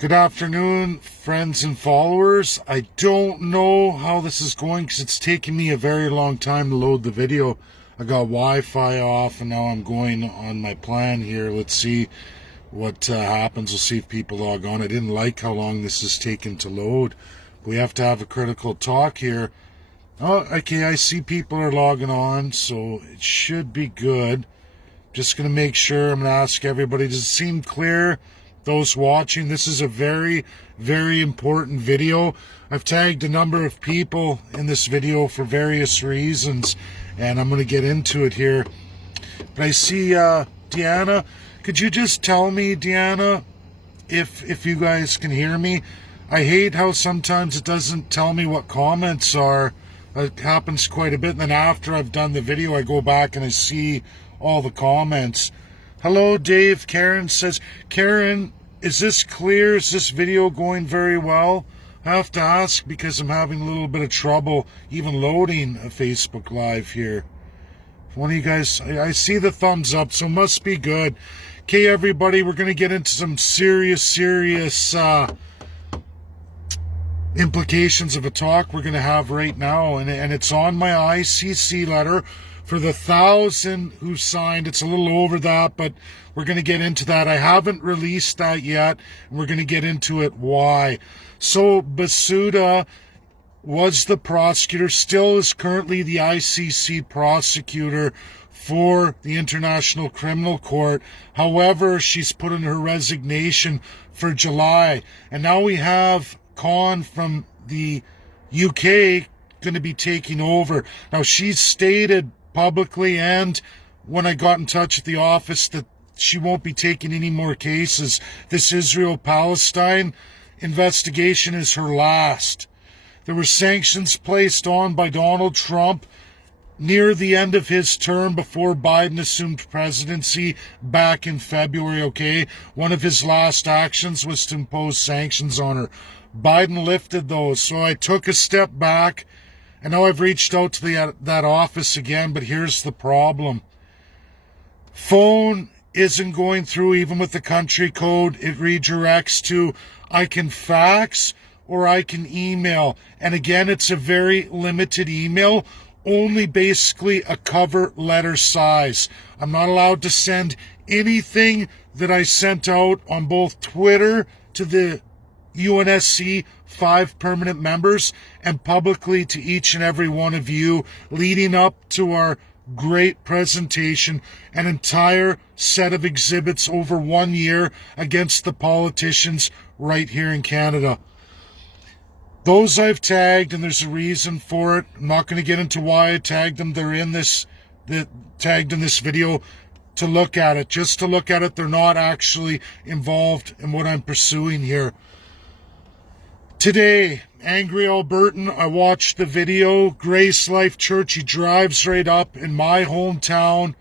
Good afternoon, friends and followers. I don't know how this is going because it's taking me a very long time to load the video. I got Wi-Fi off and now I'm going on my plan here. Let's see what happens. We'll see if people log on. I didn't like how long this is taking to load. We have to have a critical talk here. Oh, okay, I see people are logging on, so it should be good. Just going to make sure. I'm going to ask everybody, does it seem clear? Those watching, this is a very, very important video. I've tagged a number of people in this video for various reasons, and I'm going to get into it here. But I see Deanna. Could you just tell me, Deanna, if you guys can hear me? I hate how sometimes it doesn't tell me what comments are. It happens quite a bit, and then after I've done the video, I go back and I see all the comments. Hello, Dave. Karen says, Karen, is this clear? Is this video going very well? I have to ask because I'm having a little bit of trouble even loading a Facebook Live here. One of you guys, I see the thumbs up, so must be good. Okay, everybody, we're going to get into some serious implications of a talk we're going to have right now, and it's on my ICC letter. For the 1,000 who signed, it's a little over that, but we're going to get into that. I haven't released that yet, and we're going to get into it why. So Basuda was the prosecutor, still is currently the ICC prosecutor for the International Criminal Court. However, she's put in her resignation for July. And now we have Khan from the UK going to be taking over. Now, she's stated publicly and when I got in touch with the office that she won't be taking any more cases. This Israel-Palestine investigation is her last. There were sanctions placed on by Donald Trump near the end of his term before Biden assumed presidency back in February, okay? One of his last actions was to impose sanctions on her. Biden lifted those, so I took a step back. And now I've reached out to that office again, but here's the problem. Phone isn't going through even with the country code. It redirects to I can fax or I can email. And again, it's a very limited email, only basically a cover letter size. I'm not allowed to send anything that I sent out on both Twitter to the UNSC 5 permanent members and publicly to each and every one of you leading up to our great presentation, an entire set of exhibits over 1 year against the politicians right here in Canada. Those I've tagged, and there's a reason for it. I'm not going to get into why I tagged them. They're tagged in this video to look at it, just to look at it. They're not actually involved in what I'm pursuing here. Today, angry Albertan, I watched the video. Grace Life Church, he drives right up in my hometown,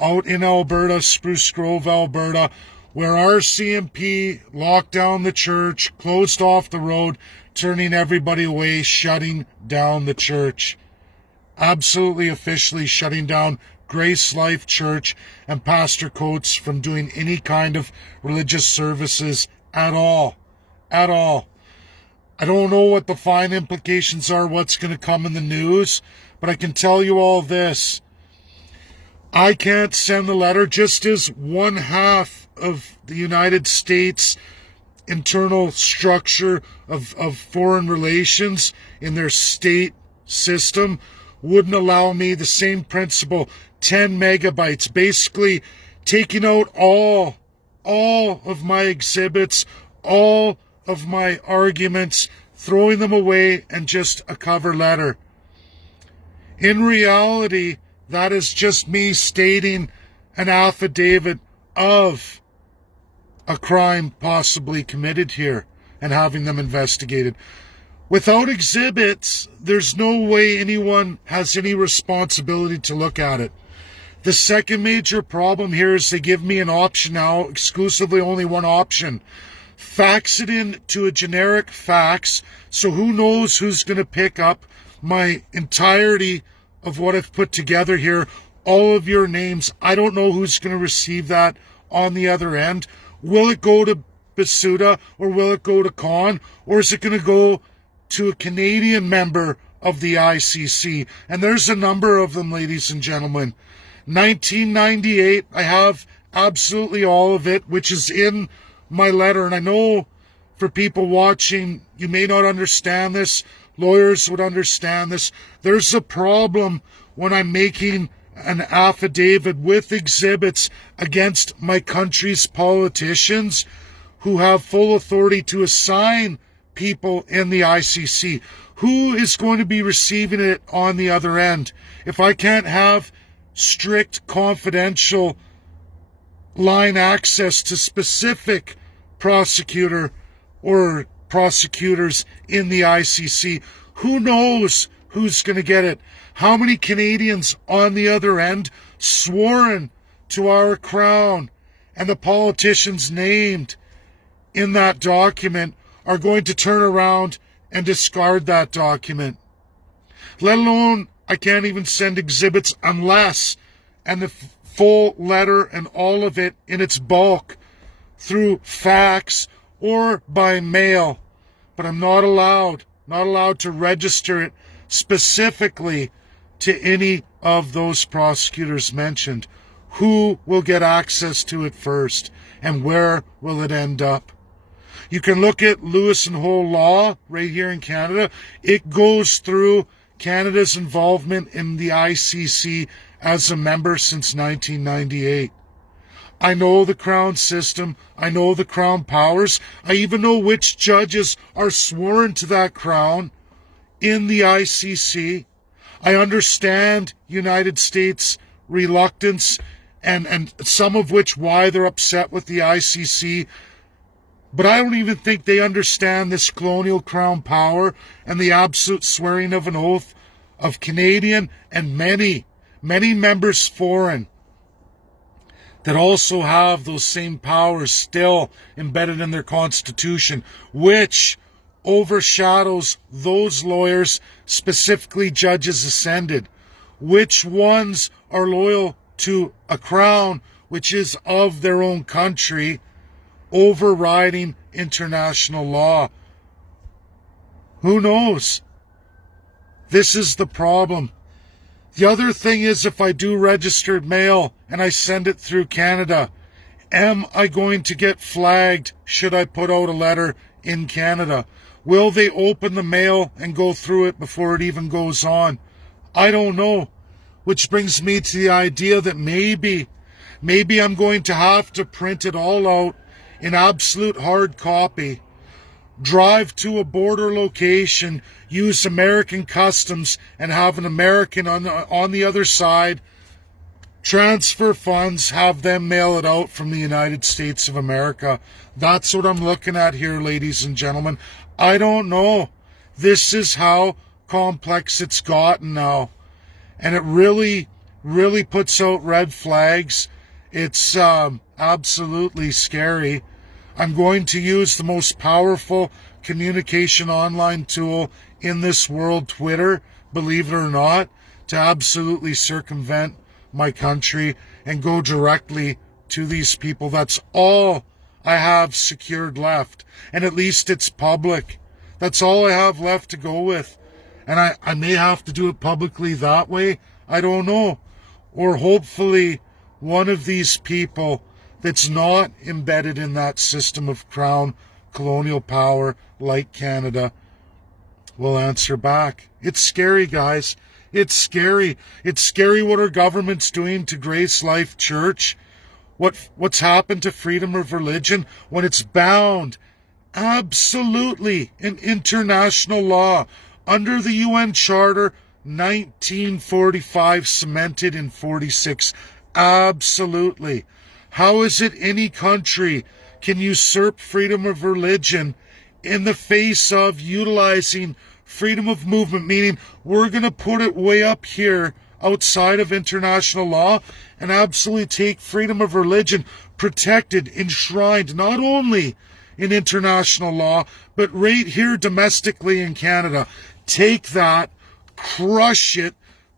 out in Alberta, Spruce Grove, Alberta, where RCMP locked down the church, closed off the road, turning everybody away, shutting down the church. Absolutely officially shutting down Grace Life Church and Pastor Coates from doing any kind of religious services at all. At all. I don't know what the fine implications are, what's going to come in the news, but I can tell you all this. I can't send the letter, just as one half of the United States internal structure of foreign relations in their state system wouldn't allow me the same principle, 10 megabytes, basically taking out all of my exhibits, all of my arguments, throwing them away, and just a cover letter. In reality, that is just me stating an affidavit of a crime possibly committed here and having them investigated. Without exhibits, there's no way anyone has any responsibility to look at it. The second major problem here is they give me an option now, exclusively only one option. Fax it in to a generic fax, so who knows who's going to pick up my entirety of what I've put together here, all of your names. I don't know who's going to receive that on the other end. Will it go to Basuda, or will it go to Khan, or is it going to go to a Canadian member of the ICC? And there's a number of them, ladies and gentlemen. 1998, I have absolutely all of it, which is in my letter. And I know for people watching, you may not understand this. Lawyers would understand this. There's a problem when I'm making an affidavit with exhibits against my country's politicians who have full authority to assign people in the ICC. Who is going to be receiving it on the other end? If I can't have strict confidential line access to specific prosecutor or prosecutors in the ICC, who knows who's going to get it? How many Canadians on the other end sworn to our crown and the politicians named in that document are going to turn around and discard that document? Let alone, I can't even send exhibits unless, and the full letter and all of it in its bulk, through fax or by mail. But I'm not allowed to register it specifically to any of those prosecutors mentioned. Who will get access to it first, and where will it end up? You can look at Lewis and Hole law right here in Canada. It goes through Canada's involvement in the ICC as a member since 1998. I know the Crown system. I know the Crown powers. I even know which judges are sworn to that Crown in the ICC. I understand United States reluctance and some of which why they're upset with the ICC. But I don't even think they understand this colonial Crown power and the absolute swearing of an oath of Canadian and many members foreign that also have those same powers still embedded in their constitution, which overshadows those lawyers, specifically judges ascended. Which ones are loyal to a crown which is of their own country, overriding international law? Who knows? This is the problem. The other thing is, if I do registered mail and I send it through Canada, am I going to get flagged should I put out a letter in Canada? Will they open the mail and go through it before it even goes on? I don't know. Which brings me to the idea that maybe I'm going to have to print it all out in absolute hard copy, drive to a border location, use American customs, and have an American on the other side transfer funds, have them mail it out from the United States of America. That's what I'm looking at here, ladies and gentlemen. I don't know. This is how complex it's gotten now. And it really puts out red flags. It's absolutely scary. I'm going to use the most powerful communication online tool in this world, Twitter, believe it or not, to absolutely circumvent my country and go directly to these people. That's all I have secured left. And at least it's public. That's all I have left to go with. And I may have to do it publicly that way. I don't know. Or hopefully one of these people that's not embedded in that system of crown colonial power like Canada will answer back. It's scary, guys. It's scary. It's scary what our government's doing to Grace Life Church. What's happened to freedom of religion when it's bound absolutely in international law under the UN Charter 1945, cemented in 46. Absolutely. How is it any country can usurp freedom of religion in the face of utilizing freedom of movement, meaning we're going to put it way up here outside of international law and absolutely take freedom of religion protected, enshrined, not only in international law, but right here domestically in Canada. Take that, crush it,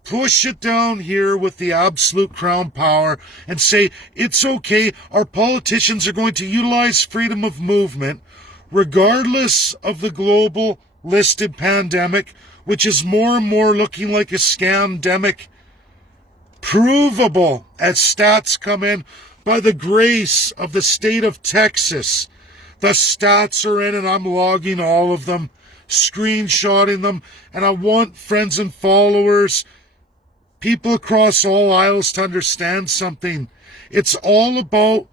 push it down here with the absolute crown power and say, it's okay, our politicians are going to utilize freedom of movement regardless of the global listed pandemic, which is more and more looking like a scamdemic, provable as stats come in by the grace of the state of Texas. The stats are in and I'm logging all of them, screenshotting them, and I want friends and followers, people across all aisles to understand something. It's all about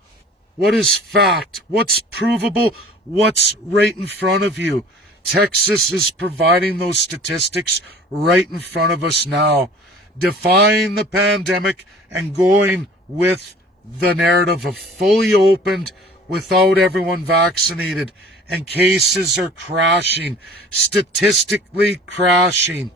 what is fact, what's provable, what's right in front of you. Texas is providing those statistics right in front of us now, defying the pandemic and going with the narrative of fully opened without everyone vaccinated. And cases are crashing, statistically crashing.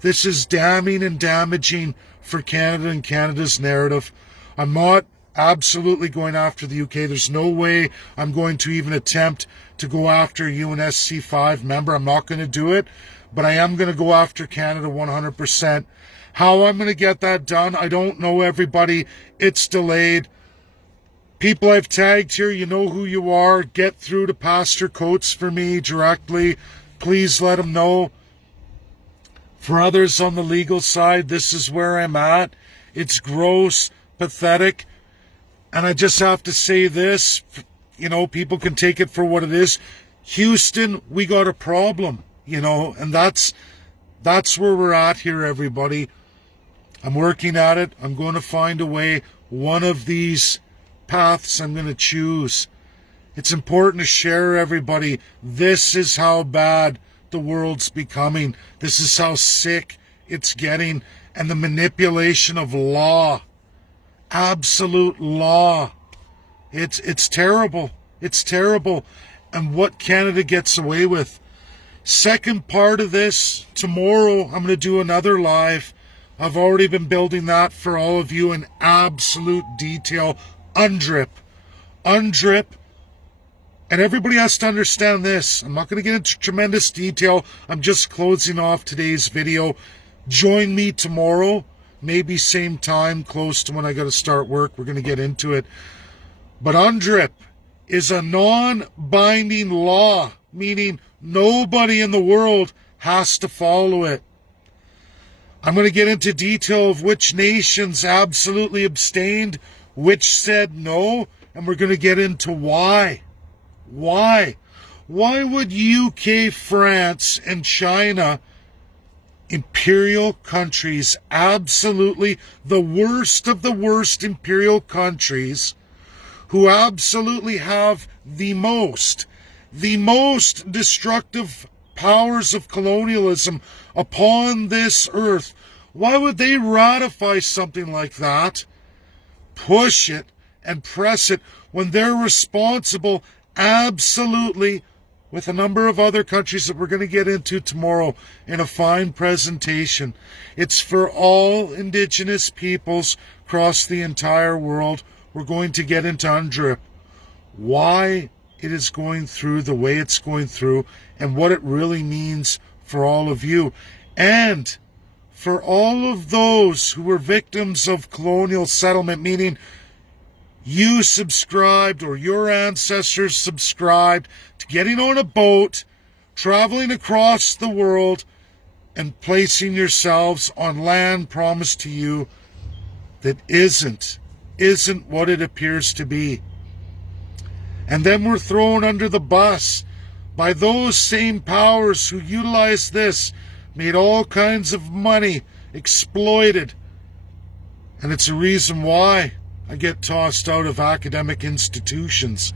This is damning and damaging for Canada and Canada's narrative. I'm not absolutely going after the UK. There's no way I'm going to even attempt to go after a UNSC 5 member. I'm not going to do it, but I am going to go after Canada 100%. How I'm going to get that done, I don't know, everybody. It's delayed. People I've tagged here, you know who you are. Get through to Pastor Coates for me directly. Please let him know. For others on the legal side, this is where I'm at. It's gross, pathetic. And I just have to say this, you know, people can take it for what it is. Houston, we got a problem, you know, and that's where we're at here, everybody. I'm working at it. I'm going to find a way. One of these paths I'm going to choose. It's important to share, everybody. This is how bad the world's becoming. This is how sick it's getting. And the manipulation of law. Absolute law. It's terrible. It's terrible. And what Canada gets away with. Second part of this, tomorrow I'm going to do another live. I've already been building that for all of you in absolute detail. Undrip. Undrip. And everybody has to understand this. I'm not going to get into tremendous detail. I'm just closing off today's video. Join me tomorrow. Maybe same time, close to when I got to start work. We're going to get into it. But UNDRIP is a non-binding law, meaning nobody in the world has to follow it. I'm going to get into detail of which nations absolutely abstained, which said no, and we're going to get into why. Why? Why would UK, France, and China, imperial countries, absolutely the worst of the worst imperial countries, who absolutely have the most destructive powers of colonialism upon this earth, why would they ratify something like that, push it, and press it when they're responsible absolutely with a number of other countries that we're going to get into tomorrow in a fine presentation? It's for all Indigenous peoples across the entire world. We're going to get into UNDRIP, why it is going through the way it's going through, and what it really means for all of you. And for all of those who were victims of colonial settlement, meaning you subscribed or your ancestors subscribed to getting on a boat, traveling across the world, and placing yourselves on land promised to you that isn't what it appears to be. And then we're thrown under the bus by those same powers who utilized this, made all kinds of money, exploited. And it's a reason why I get tossed out of academic institutions.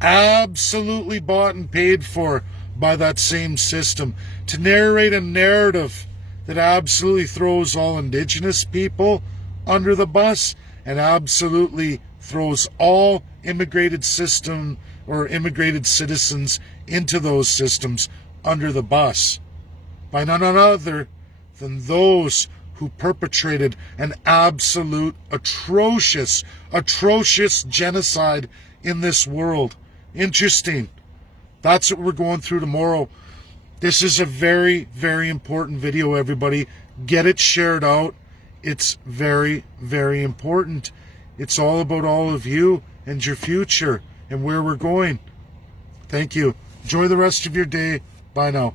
Absolutely bought and paid for by that same system to narrate a narrative that absolutely throws all Indigenous people under the bus and absolutely throws all immigrated system or immigrated citizens into those systems under the bus by none other than those who perpetrated an absolute atrocious genocide in this world. Interesting. That's what we're going through tomorrow. This is a very, very important video, everybody. Get it shared out. It's very, very important. It's all about all of you and your future and where we're going. Thank you. Enjoy the rest of your day. Bye now.